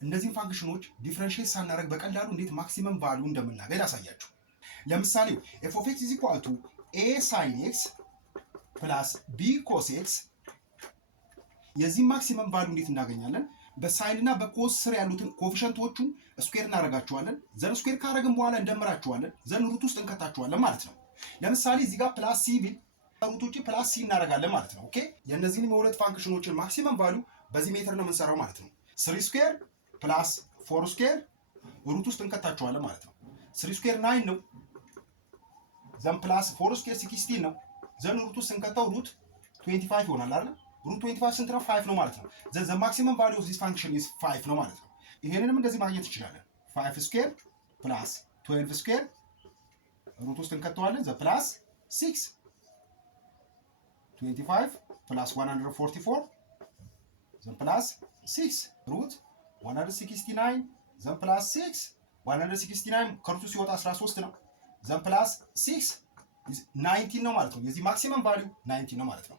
እነዚህን ፋንክሽኖች ዲፍረንሺየት ሳናደርግ በቀላሉ እንዴት ማክሲመም ቫልዩ እንደምናገኝ ላሳያችሁ። ለምሳሌ ኤፍ ኦፍ ኤክስ ኢዝ ኢኳል ቱ ኤ ሳይን ኤክስ ፕላስ ቢ ኮስ ኤክስ። የዚህ ማክሲመም ቫልዩ እንዴት እናገኛለን? በሳይን እና በኮስ ስር ያሉትን ኮፊሸንቶቹን ስኩዌር እናደርጋቸዋለን። ዘን ስኩዌር ካደረግን በኋላ እንደምራቸዋለን። ዘን ሩት ውስጥ እንከታቸዋለን ማለት ነው። ለምሳሌ እዚህ ጋር ፕላስ ሲ ቢል ሩት ውጪ ፕላስ ሲ እናደርጋለን ማለት ነው። ኦኬ የእነዚህንም የሁለት ፋንክሽኖችን ማክሲመም ቫልዩ በዚህ ሜተር ነው የምንሰራው ማለት ነው። 3 ስኩዌር ፕላስ 4 ስኩዌር ሩት ውስጥ እንከታቸዋለን ማለት ነው። 3 ስኩዌር 9 ነው። ዘን ፕላስ 4 ስኩዌር 16 ነው። ዘን ሩት ውስጥ ስንከተው ሩት 25 ይሆናል አይደል? ሩት 25 ስንት ነው? 5 ነው ማለት ነው። ዘ ማክሲመም ቫልዩ ኦፍ ዚስ ፋንክሽን ኢዝ 5 ነው ማለት ነው። ይሄንንም እንደዚህ ማግኘት እንችላለን። 5 ስኩዌር ፕላስ 12 ስኩዌር ሩት ውስጥ እንከተዋለን። ዘ ፕላስ 6 25 ፕላስ 144 ዘን ፕላስ 6 ሩት 169 ዘን ፕላስ 6 169 ከሩቱ ሲወጣ 13 ነው። ዘን ፕላስ 6 19 ነው ማለት ነው። የዚህ ማክሲመም ቫልዩ 19 ነው ማለት ነው።